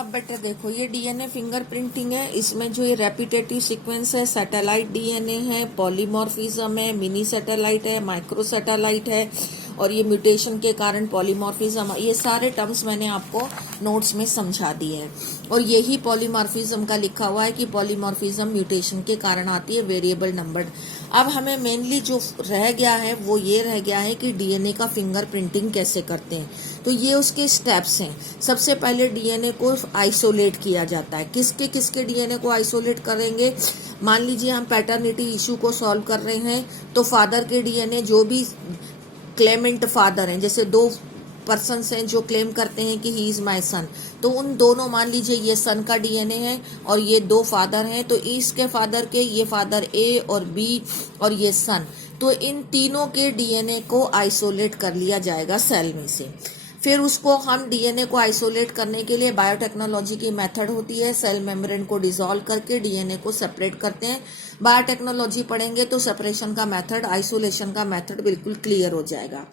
अब बेटा देखो, ये डीएनए फिंगरप्रिंटिंग है। इसमें जो ये रेपिटेटिव सीक्वेंस है, सैटेलाइट डीएनए है, पॉलीमॉर्फिज्म है, मिनी सैटेलाइट है, माइक्रो सैटेलाइट है, और ये म्यूटेशन के कारण पॉलीमॉर्फिज्म, ये सारे टर्म्स मैंने आपको नोट्स में समझा दिए हैं। और यही पॉलीमॉर्फिज्म का लिखा हुआ है कि पॉलीमॉर्फिज्म म्यूटेशन के कारण आती है, वेरिएबल नंबर। अब हमें मेनली जो रह गया है वो ये रह गया है कि डीएनए का फिंगरप्रिंटिंग कैसे करते हैं। तो ये उसके स्टेप्स हैं। सबसे पहले डीएनए को आइसोलेट किया जाता है। किसके किसके डीएनए को आइसोलेट करेंगे? मान लीजिए हम पैटर्निटी इशू को सॉल्व कर रहे हैं, तो फादर के डीएनए, जो भी क्लेमेंट फादर हैं, जैसे दो पर्सन्स हैं जो क्लेम करते हैं कि ही इज माय सन, तो उन दोनों, मान लीजिए ये सन का डीएनए है और ये दो फादर हैं, तो इसके फादर के, ये फादर ए और बी और ये सन, तो इन तीनों के डीएनए को आइसोलेट कर लिया जाएगा सेल में से। फिर उसको हम डीएनए को आइसोलेट करने के लिए बायोटेक्नोलॉजी की मेथड होती है। सेल मेम्ब्रेन को डिसॉल्व करके डीएनए को सेपरेट करते हैं। बायोटेक्नोलॉजी पढ़ेंगे तो सेपरेशन का मेथड, आइसोलेशन का मेथड बिल्कुल क्लियर हो जाएगा।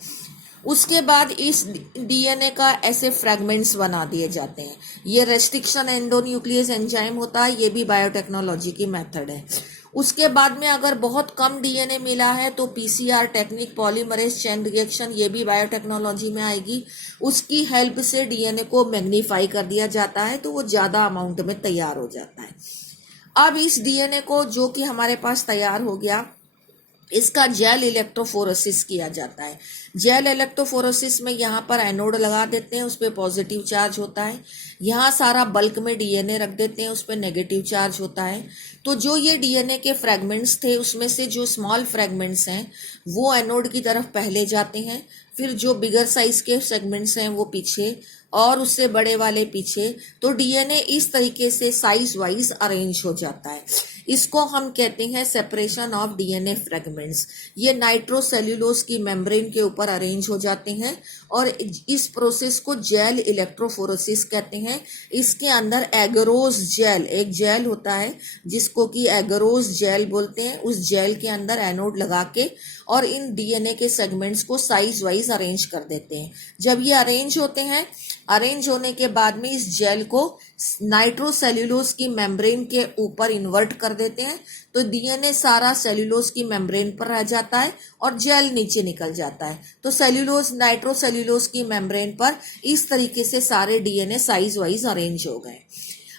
उसके बाद इस डीएनए का ऐसे फ्रेगमेंट्स बना दिए जाते हैं। ये रेस्ट्रिक्शन एंडोन्यूक्लियस एंजाइम होता है, ये भी बायोटेक्नोलॉजी की मेथड है। उसके बाद में अगर बहुत कम डीएनए मिला है तो PCR technique, polymerase chain reaction, ये भी बायोटेक्नोलॉजी में आएगी। उसकी हेल्प से डीएनए को मैग्नीफाई कर दिया जाता है, तो वो ज्यादा अमाउंट में तैयार हो जाता है। अब इस डीएनए को, जो कि हमारे पास तैयार हो गया, इसका जेल इलेक्ट्रोफोरेसिस किया जाता है। जेल इलेक्ट्रोफोरेसिस में यहाँ पर एनोड लगा देते हैं, उस पर पॉजिटिव चार्ज होता है। यहाँ सारा बल्क में डीएनए रख देते हैं, उस पर नेगेटिव चार्ज होता है। तो जो ये डीएनए के फ्रेगमेंट्स थे, उसमें से जो स्मॉल फ्रेगमेंट्स हैं वो एनोड की तरफ पहले जाते हैं, फिर जो बिगर साइज के सेगमेंट्स हैं वो पीछे, और उससे बड़े वाले पीछे। तो डीएनए इस तरीके से साइज वाइज अरेंज हो जाता है। इसको हम कहते हैं सेपरेशन ऑफ डीएनए फ्रेगमेंट्स। ये नाइट्रोसेल्यूलोज की मेम्ब्रेन के ऊपर अरेंज हो जाते हैं और इस प्रोसेस को जेल इलेक्ट्रोफोरेसिस कहते हैं। इसके अंदर एगरोज जेल, एक जेल होता है जिसको कि एगरोज जेल बोलते हैं, उस जेल के अंदर एनोड लगा के और इन डीएनए के सेगमेंट्स को साइज वाइज अरेंज कर देते हैं। जब ये अरेंज होते हैं, अरेंज होने के बाद में इस जेल को नाइट्रोसेल्यूलोज की मेम्ब्रेन के ऊपर इन्वर्ट कर देते हैं, तो डीएनए सारा सेल्यूलोज की मेम्ब्रेन पर रह जाता है और जेल नीचे निकल जाता है। तो सेल्यूलोज, नाइट्रोसेल्यूलोज की मेम्ब्रेन पर इस तरीके से सारे डीएनए साइज वाइज अरेंज हो गए।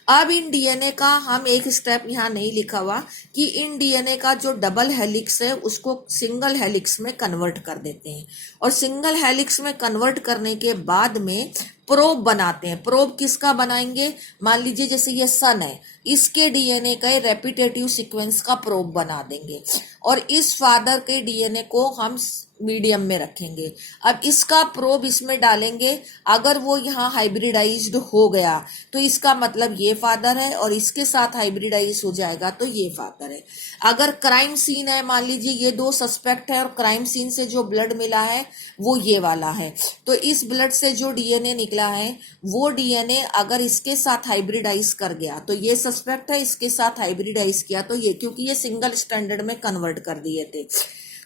अब इन डीएनए का हम एक स्टेप यहाँ नहीं लिखा हुआ कि इन डीएनए का जो डबल हेलिक्स है उसको सिंगल हेलिक्स में कन्वर्ट कर देते हैं, और सिंगल हेलिक्स में कन्वर्ट करने के बाद में प्रोब बनाते हैं। प्रोब किसका बनाएंगे? मान लीजिए जैसे ये सन है, इसके डीएनए का रेपिटेटिव सीक्वेंस का प्रोब बना देंगे और इस फादर के डीएनए को हम मीडियम में रखेंगे। अब इसका प्रोब इसमें डालेंगे, अगर वो यहाँ हाइब्रिडाइज्ड हो गया तो इसका मतलब ये फादर है, और इसके साथ हाइब्रिडाइज हो जाएगा तो ये फादर है। अगर क्राइम सीन है, मान लीजिए ये दो सस्पेक्ट है और क्राइम सीन से जो ब्लड मिला है वो ये वाला है, तो इस ब्लड से जो डीएनए निकला है वो डीएनए अगर इसके साथ हाइब्रिडाइज कर गया तो ये सस्पेक्ट है, इसके साथ हाइब्रिडाइज किया तो ये, क्योंकि ये सिंगल स्टैंडर्ड में कन्वर्ट कर दिए थे,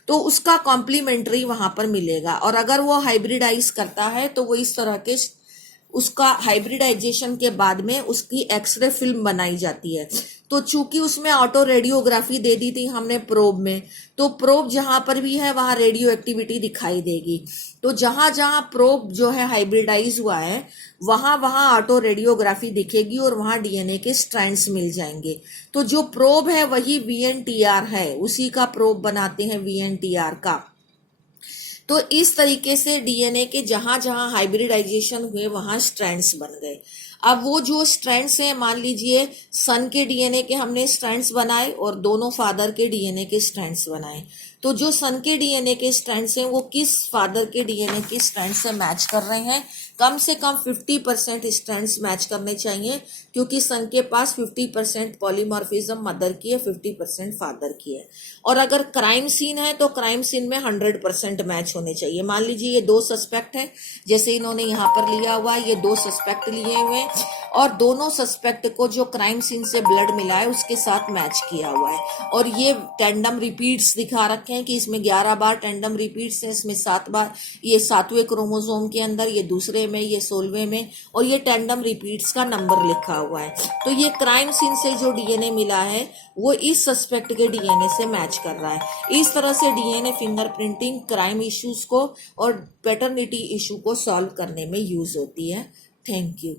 तो उसका कॉम्प्लीमेंट्री वहां पर मिलेगा। और अगर वो हाइब्रिडाइज करता है तो वो इस तरह के, उसका हाइब्रिडाइजेशन के बाद में उसकी एक्सरे फिल्म बनाई जाती है। तो चूंकि उसमें ऑटो रेडियोग्राफी दे दी थी हमने प्रोब में, तो प्रोब जहां पर भी है वहां रेडियो एक्टिविटी दिखाई देगी। तो जहां जहां प्रोब जो है हाइब्रिडाइज हुआ है वहां वहां ऑटो रेडियोग्राफी दिखेगी और वहां डीएनए के स्ट्रैंड्स मिल जाएंगे। तो जो प्रोब है वही वीएनटीआर है, उसी का प्रोब बनाते हैं वीएनटीआर का। तो इस तरीके से डीएनए के जहां जहां हाइब्रिडाइजेशन हुए वहां स्ट्रैंड्स बन गए। अब वो जो स्ट्रैंड्स हैं, मान लीजिए सन के डीएनए के हमने स्ट्रैंड्स बनाए और दोनों फादर के डीएनए के स्ट्रैंड्स बनाए, तो जो सन के डीएनए के स्ट्रैंड्स हैं वो किस फादर के डीएनए के स्ट्रैंड से मैच कर रहे हैं? कम से कम 50% स्ट्रैंड्स मैच करने चाहिए, क्योंकि सन के पास 50% पॉलीमॉर्फिज्म मदर की है, 50% फादर की है। और अगर क्राइम सीन है तो क्राइम सीन में 100% मैच होने चाहिए। मान लीजिए ये दो सस्पेक्ट हैं, जैसे इन्होंने यहाँ पर लिया हुआ है, ये दो सस्पेक्ट लिए हुए हैं और दोनों सस्पेक्ट को जो क्राइम सीन से ब्लड मिला है उसके साथ मैच किया हुआ है। और ये टैंडम रिपीट्स दिखा रखे हैं कि इसमें 11 बार टैंडम रिपीट्स है, इसमें 7 बार, ये 7वें क्रोमोसोम के अंदर, ये दूसरे 15वें में, ये 16वें में, और ये टैंडम रिपीट्स का नंबर लिखा हुआ है। तो ये क्राइम सीन से जो डीएनए मिला है वो इस सस्पेक्ट के डीएनए से मैच कर रहा है। इस तरह से डीएनए फिंगरप्रिंटिंग क्राइम इश्यूज को और पैटर्निटी इशू को सॉल्व करने में यूज होती है। Thank you.